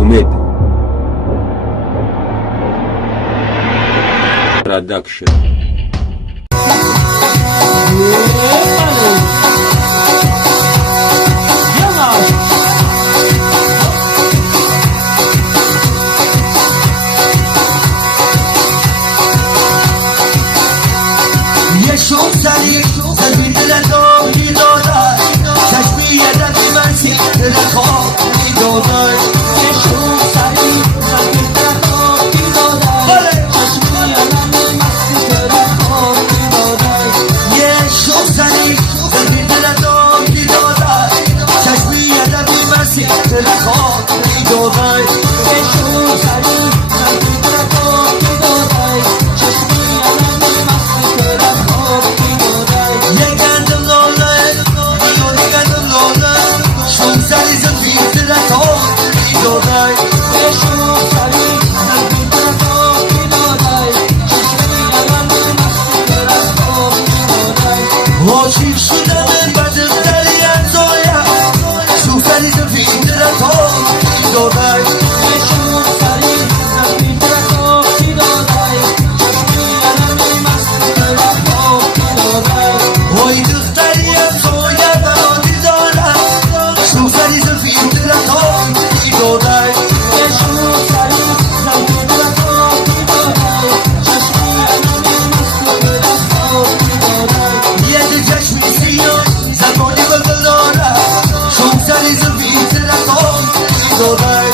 امید پروداکشن. یه شوق زدی زدی دلتو بیدادن چشمی یه دفی من سی دلتو بیدادن یه شوق زدی زدی دلتو بیدادن چشمی یه دفی من سی دلتو بیدادن یه شوق زدی زدی دلتو بیدادن چشمی یه دفی من سی دلتو بیدادن یه شوق زدی زدی دلتو بیدادن چشمی یه دفی من سی دلتو یه گندم لالای یه گندم لالای شون سری زنبی دلتو بیدادای یه شون سری زنبی دلتو بیدادای چشمی علم مستی دلتو بیدادای عاشق شدم بدم دلی انزایم شون سری زنبی دلتو بیدادای یه شون سری زنبی دلتو بیدادای چشمی علم مستی دلتو بیدادای وای دختریم سویه برادی دارم شو سری زلفی دلتو بیدادای یه شو سری زلفی دلتو بیدادای چشمی علمی مستی دلتو بیدادای یه دل چشمی سیاه زبانی بلبل دارم شو سری زلفی دلتو بیدادای